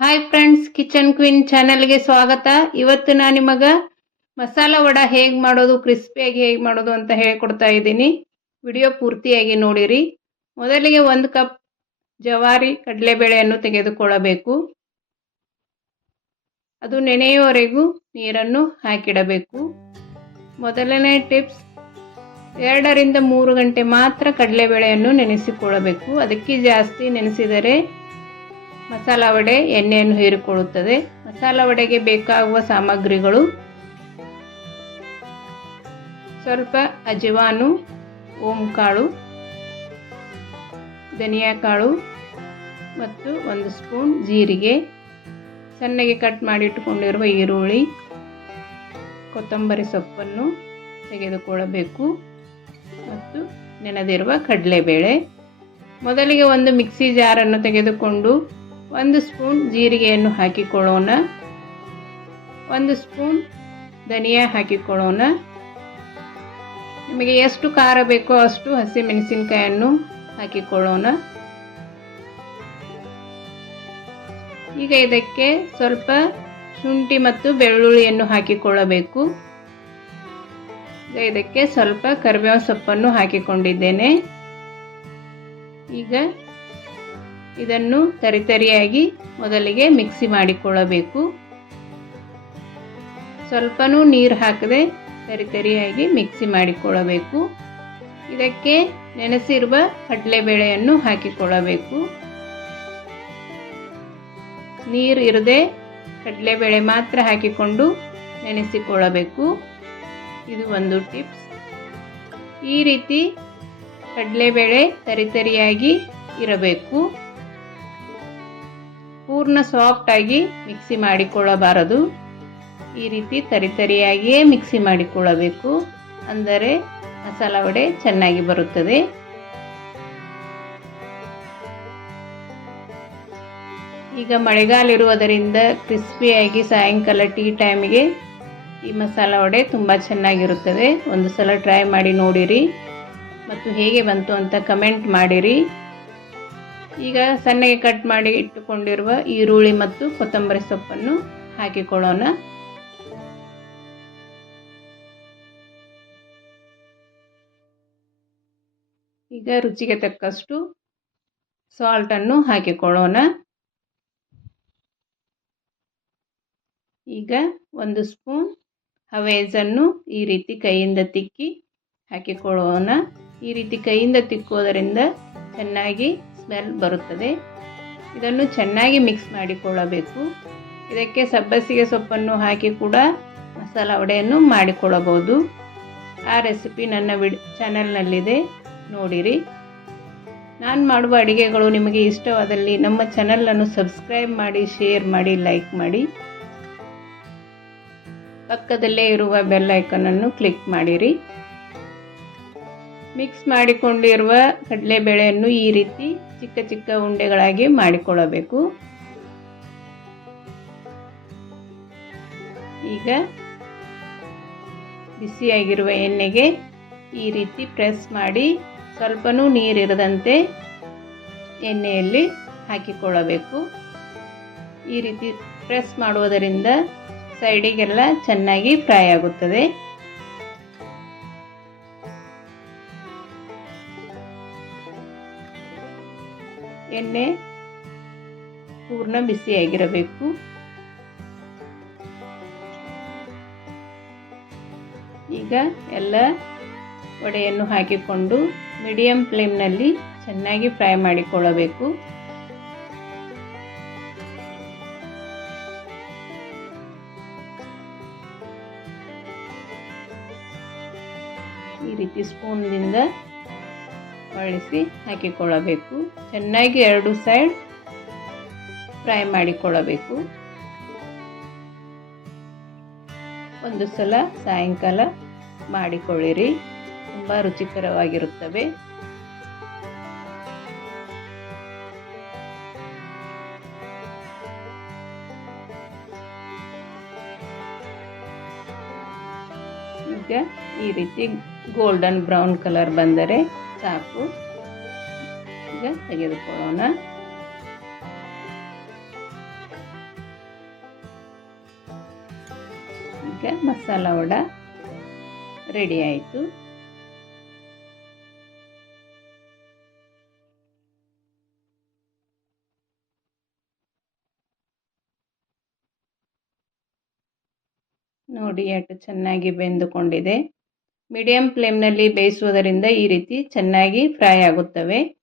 Hi friends, kitchen queen ಚಾನೆಲ್ಗೆ ಸ್ವಾಗತ. ಇವತ್ತು ನಾನು ನಿಮಗೆ ಮಸಾಲ ವಡ ಹೇಗೆ ಮಾಡೋದು, ಕ್ರಿಸ್ಪಿಯಾಗಿ ಹೇಗೆ ಮಾಡೋದು ಅಂತ ಹೇಳ್ಕೊಡ್ತಾ ಇದ್ದೀನಿ. ವಿಡಿಯೋ ಪೂರ್ತಿಯಾಗಿ ನೋಡಿರಿ. ಮೊದಲಿಗೆ 1 ಕಪ್ ಜವಾರಿ ಕಡಲೆಬೇಳೆಯನ್ನು ತೆಗೆದುಕೊಳ್ಳಬೇಕು. ಅದು ನೆನೆಯುವವರೆಗೂ ನೀರನ್ನು ಹಾಕಿಡಬೇಕು. ಮೊದಲನೇ ಟಿಪ್ಸ್, 2 ರಿಂದ 3 ಗಂಟೆ ಮಾತ್ರ ಕಡಲೆಬೇಳೆಯನ್ನು ನೆನೆಸಿಕೊಳ್ಳಬೇಕು. ಅದಕ್ಕೆ ಜಾಸ್ತಿ ನೆನೆಸಿದರೆ ಮಸಾಲ ವಡೆ ಎಣ್ಣೆಯನ್ನು ಹೀರಿಕೊಳ್ಳುತ್ತದೆ. ಮಸಾಲ ವಡೆಗೆ ಬೇಕಾಗುವ ಸಾಮಗ್ರಿಗಳು: ಸ್ವಲ್ಪ ಅಜವಾನು, ಓಂ ಕಾಳು, ಧನಿಯಾ ಕಾಳು ಮತ್ತು 1 ಸ್ಪೂನ್ ಜೀರಿಗೆ, ಸಣ್ಣಗೆ ಕಟ್ ಮಾಡಿ ಇಟ್ಟುಕೊಂಡಿರುವ ಈರುಳ್ಳಿ, ಕೊತ್ತಂಬರಿ ಸೊಪ್ಪನ್ನು ತೆಗೆದುಕೊಳ್ಳಬೇಕು ಮತ್ತು ನೆನೆದಿರುವ ಕಡಲೆಬೇಳೆ. ಮೊದಲಿಗೆ ಒಂದು ಮಿಕ್ಸಿ ಜಾರನ್ನು ತೆಗೆದುಕೊಂಡು 1 ಸ್ಪೂನ್ ಜೀರಿಗೆಯನ್ನು ಹಾಕಿಕೊಳ್ಳೋಣ. 1 ಸ್ಪೂನ್ ಧನಿಯಾ ಹಾಕಿಕೊಳ್ಳೋಣ. ನಿಮಗೆ ಎಷ್ಟು ಖಾರ ಬೇಕೋ ಅಷ್ಟು ಹಸಿಮೆಣಸಿನಕಾಯನ್ನು ಹಾಕಿಕೊಳ್ಳೋಣ. ಈಗ ಇದಕ್ಕೆ ಸ್ವಲ್ಪ ಶುಂಠಿ ಮತ್ತು ಬೆಳ್ಳುಳ್ಳಿಯನ್ನು ಹಾಕಿಕೊಳ್ಳಬೇಕು. ಇದಕ್ಕೆ ಸ್ವಲ್ಪ ಕರಿಬೇವು ಸೊಪ್ಪನ್ನು ಹಾಕಿಕೊಂಡಿದ್ದೇನೆ. ಈಗ ಇದನ್ನು ತರಿತರಿಯಾಗಿ ಮೊದಲಿಗೆ ಮಿಕ್ಸಿ ಮಾಡಿಕೊಳ್ಳಬೇಕು. ಸ್ವಲ್ಪನೂ ನೀರು ಹಾಕದೆ ತರಿತರಿಯಾಗಿ ಮಿಕ್ಸಿ ಮಾಡಿಕೊಳ್ಳಬೇಕು. ಇದಕ್ಕೆ ನೆನೆಸಿರುವ ಕಡಲೆಬೇಳೆಯನ್ನು ಹಾಕಿಕೊಳ್ಳಬೇಕು. ನೀರು ಇರದೆ ಕಡಲೆಬೇಳೆ ಮಾತ್ರ ಹಾಕಿಕೊಂಡು ನೆನೆಸಿಕೊಳ್ಳಬೇಕು. ಇದು ಒಂದು ಟಿಪ್ಸ್. ಈ ರೀತಿ ಕಡಲೆಬೇಳೆ ತರಿತರಿಯಾಗಿ ಇರಬೇಕು. ಪೂರ್ಣ ಸಾಫ್ಟ್ ಆಗಿ ಮಿಕ್ಸಿ ಮಾಡಿಕೊಳ್ಳಬಾರದು. ಈ ರೀತಿ ತರಿತರಿಯಾಗಿಯೇ ಮಿಕ್ಸಿ ಮಾಡಿಕೊಳ್ಳಬೇಕು. ಅಂದರೆ ಮಸಾಲ ವಡೆ ಚೆನ್ನಾಗಿ ಬರುತ್ತದೆ. ಈಗ ಮಳೆಗಾಲ ಇರುವುದರಿಂದ ಕ್ರಿಸ್ಪಿಯಾಗಿ ಸಾಯಂಕಾಲ ಟೀ ಟೈಮಿಗೆ ಈ ಮಸಾಲ ವಡೆ ತುಂಬ ಚೆನ್ನಾಗಿರುತ್ತದೆ. ಒಂದು ಸಲ ಟ್ರೈ ಮಾಡಿ ನೋಡಿರಿ ಮತ್ತು ಹೇಗೆ ಬಂತು ಅಂತ ಕಮೆಂಟ್ ಮಾಡಿರಿ. ಈಗ ಸಣ್ಣಗೆ ಕಟ್ ಮಾಡಿ ಇಟ್ಟುಕೊಂಡಿರುವ ಈರುಳ್ಳಿ ಮತ್ತು ಕೊತ್ತಂಬರಿ ಸೊಪ್ಪನ್ನು ಹಾಕಿಕೊಳ್ಳೋಣ. ಈಗ ರುಚಿಗೆ ತಕ್ಕಷ್ಟು ಸಾಲ್ಟನ್ನು ಹಾಕಿಕೊಳ್ಳೋಣ. ಈಗ 1 ಸ್ಪೂನ್ ಹವೇಜನ್ನು ಈ ರೀತಿ ಕೈಯಿಂದ ತಿಕ್ಕಿ ಹಾಕಿಕೊಳ್ಳೋಣ. ಈ ರೀತಿ ಕೈಯಿಂದ ತಿಕ್ಕುವುದರಿಂದ ಚೆನ್ನಾಗಿ ಸ್ಮೆಲ್ ಬರುತ್ತದೆ. ಇದನ್ನು ಚೆನ್ನಾಗಿ ಮಿಕ್ಸ್ ಮಾಡಿಕೊಳ್ಳಬೇಕು. ಇದಕ್ಕೆ ಸಬ್ಬಸಿಗೆ ಸೊಪ್ಪನ್ನು ಹಾಕಿ ಕೂಡ ಮಸಾಲ ವಡೆಯನ್ನು ಮಾಡಿಕೊಳ್ಳಬಹುದು. ಆ ರೆಸಿಪಿ ನನ್ನ ಚಾನೆಲ್ನಲ್ಲಿದೆ, ನೋಡಿರಿ. ನಾನು ಮಾಡುವ ಅಡುಗೆಗಳು ನಿಮಗೆ ಇಷ್ಟವಾದಲ್ಲಿ ನಮ್ಮ ಚಾನೆಲನ್ನು ಸಬ್ಸ್ಕ್ರೈಬ್ ಮಾಡಿ, ಶೇರ್ ಮಾಡಿ, ಲೈಕ್ ಮಾಡಿ. ಪಕ್ಕದಲ್ಲೇ ಇರುವ ಬೆಲ್ ಐಕಾನನ್ನು ಕ್ಲಿಕ್ ಮಾಡಿರಿ. ಮಿಕ್ಸ್ ಮಾಡಿಕೊಂಡಿರುವ ಕಡಲೆಬೇಳೆಯನ್ನು ಈ ರೀತಿ ಚಿಕ್ಕ ಚಿಕ್ಕ ಉಂಡೆಗಳಾಗಿ ಮಾಡಿಕೊಳ್ಳಬೇಕು. ಈಗ ಬಿಸಿಯಾಗಿರುವ ಎಣ್ಣೆಗೆ ಈ ರೀತಿ ಪ್ರೆಸ್ ಮಾಡಿ ಸ್ವಲ್ಪನೂ ನೀರಿರದಂತೆ ಎಣ್ಣೆಯಲ್ಲಿ ಹಾಕಿಕೊಳ್ಳಬೇಕು. ಈ ರೀತಿ ಪ್ರೆಸ್ ಮಾಡುವುದರಿಂದ ಸೈಡಿಗೆಲ್ಲ ಚೆನ್ನಾಗಿ ಫ್ರೈ ಆಗುತ್ತದೆ. ಎಣ್ಣೆ ಪೂರ್ಣ ಬಿಸಿಯಾಗಿರಬೇಕು. ಈಗ ಎಲ್ಲ ವಡೆಯನ್ನು ಹಾಕಿಕೊಂಡು ಮೀಡಿಯಂ ಫ್ಲೇಮ್ನಲ್ಲಿ ಚೆನ್ನಾಗಿ ಫ್ರೈ ಮಾಡಿಕೊಳ್ಳಬೇಕು. ಈ ರೀತಿ ಸ್ಪೂನ್ದಿಂದ ಹೊಳಿಸಿ ಹಾಕಿಕೊಳ್ಳಬೇಕು. ಚೆನ್ನಾಗಿ 2 ಸೈಡ್ ಫ್ರೈ ಮಾಡಿಕೊಳ್ಳಬೇಕು. ಒಂದು ಸಲ ಸಾಯಂಕಾಲ ಮಾಡಿಕೊಳ್ಳಿರಿ, ತುಂಬ ರುಚಿಕರವಾಗಿರುತ್ತವೆ. ಈಗ ಈ ರೀತಿ ಗೋಲ್ಡನ್ ಬ್ರೌನ್ ಕಲರ್ ಬಂದರೆ ಸಾಕು. ಈಗ ತೆಗೆದುಕೊಳ್ಳೋಣ. ಈಗ ಮಸಾಲ ವಡೆ ರೆಡಿ ಆಯಿತು. ನೋಡಿ ಎಷ್ಟು ಚೆನ್ನಾಗಿ ಬೆಂದುಕೊಂಡಿದೆ. ಮೀಡಿಯಂ ಫ್ಲೇಮ್ನಲ್ಲಿ ಬೇಯಿಸುವುದರಿಂದ ಈ ರೀತಿ ಚೆನ್ನಾಗಿ ಫ್ರೈ ಆಗುತ್ತವೆ.